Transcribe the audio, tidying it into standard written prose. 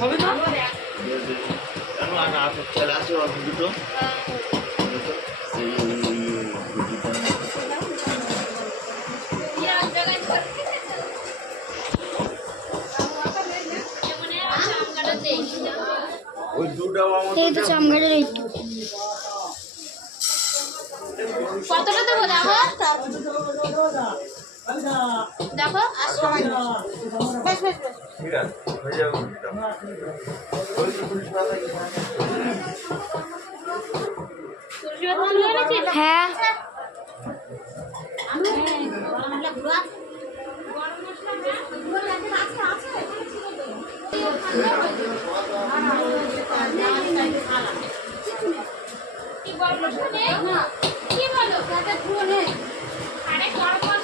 হবে না কেন আনা চলে আসো দুটো ওই দুটো এই তো চামড়ার এইটু কতটা দেবো দেখো দেখো বেশ বেশ বেশ ঠিক আছে হয়ে যাবে তুলসী পাতা তুলে এনেছি হ্যাঁ কি বলো আরে গরম